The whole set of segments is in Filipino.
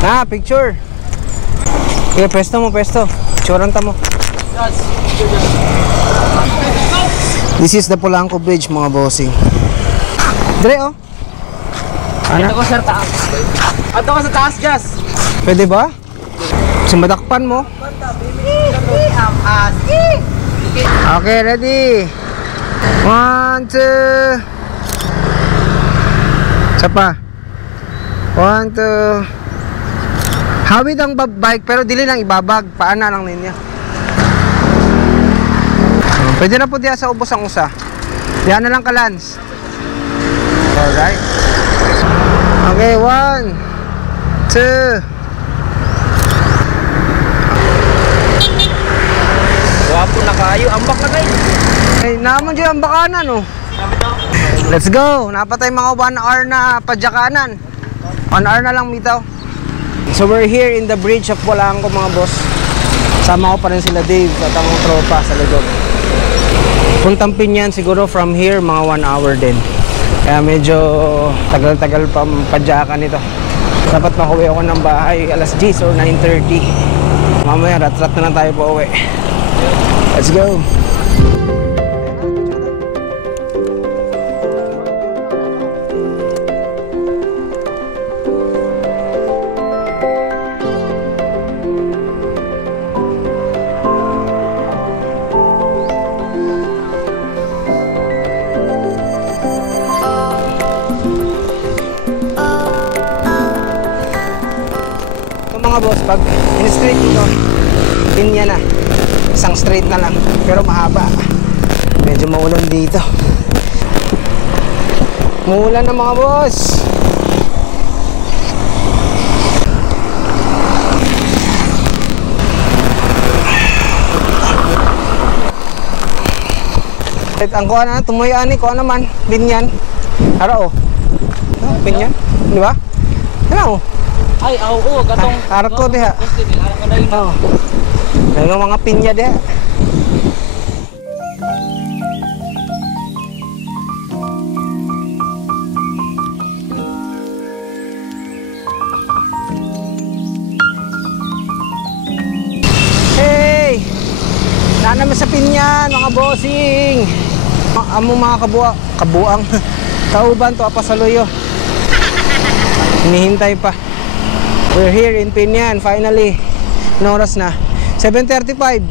Ah, picture. Okay, pwesto mo, pwesto. Picturean mo. This is the Polanco Bridge, mga bossing. Dre, oh. Ito ko sa taas. Ito ko sa taas, Jas. Pwede ba? Sumadakpan mo. Okay, ready. 1, 2. Isa pa. 1, 2. Hawid ang bike pero dili lang ibabag. Paana lang ninyo. Pwede na po diya sa ubos ang usa. Diyan na lang ka-lance. Alright. Okay, 1, 2. Wapo na kayo. Ambak na kayo. Ay, naman dyan ang bakanan, oh. Let's go. Napatay mga 1 hour na padyakanan. 1 hour na lang bitaw. So we're here in the bridge of Polanco, mga boss. Sama ko pa rin sila Dave at ang tropa sa likod. Puntang Pinyan siguro from here mga 1 hour din. Kaya medyo tagal-tagal pa padyakan ito. Dapat makuwi ako ng bahay alas 10 or 9:30. Mamaya rat-rat na lang tayo pa uwi. Let's go. Mga boss, pag in-straight ito, linya na. Isang straight na lang, pero mahaba. Medyo maulan dito. Maulan na mga boss. Ang kuha na, tumuyan ni, kuha naman, linyan. Hara oh. Pinyan, di ba? Ano oh? Ay, oo, katong arko diha. Oo. Yung mga pinya diha. Hey! Naman sa pinyan, mga bossing. Amo mga kabuang. Kauban to apasaluyo. Hinihintay pa. We're here in Pinyan, finally. Anong oras na? 7:35.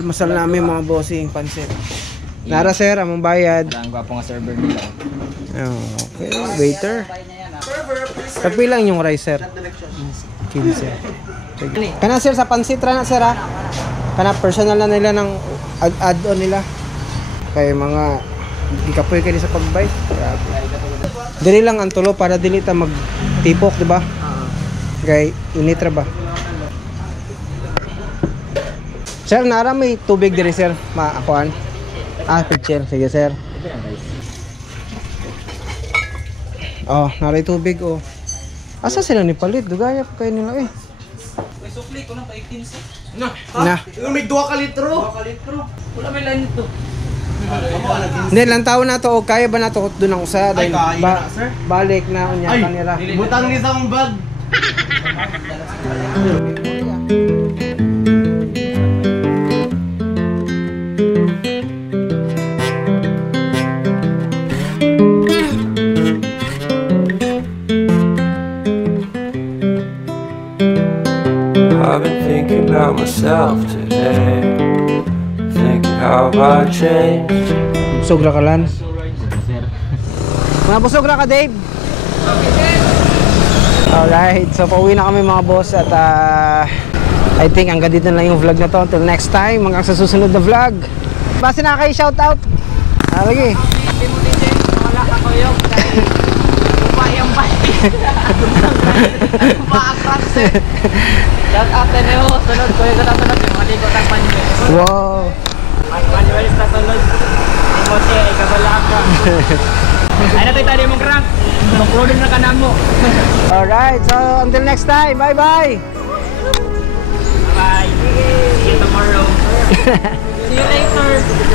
Almasal namin mga bossing, pansit. Nara sir, among bayad. Ang gwapo nga server nila. Okay, waiter. Kapilang yung rice sir? 15. Kana sir sa pansit na sir ha? Kana personal na nila ng add-on nila. Kaya mga ikapoy kayo sa pagbike. Dili lang ang tulo para dili ta magtipok, di ba? Kay unitra ba? Sir, nara may tubig diri sir, maakuan. Ah, picture. Sige sir. Oh, naray tubig oh. Asa sila ni palit? Dugaya pa kayo nila eh. May sukli ko na pa 15. Na. May 2 ka litro. 2 ka litro. Wala may line nito. Hindi, lang taon na to. Kaya ba na to doon ang usa? Ay, kaya na, sir. Balik na unya kanila. Butang ni sa akong bag. I've been thinking about myself today, thinking how I changed. Busog ra ka lan? Mga busog ra ka Dave? Alright, so pauwi na kami mga boss at I think hanggang dito na lang yung vlog na to. Until next time, hanggang sa susunod na vlog. Basta na kayo shoutout. Lagi. Hindi mo din, wala ako yung upayang bike. Shout out na niyo. Sunod ko yung sunod yung maligo ng Manuel. Wow. At Manuel sa sunod. Timote, ikabala ka. Ay natin tayo mong crank. Mag-order na ka na mo. Alright, so until next time. Bye-bye. Bye. See you tomorrow. See you later.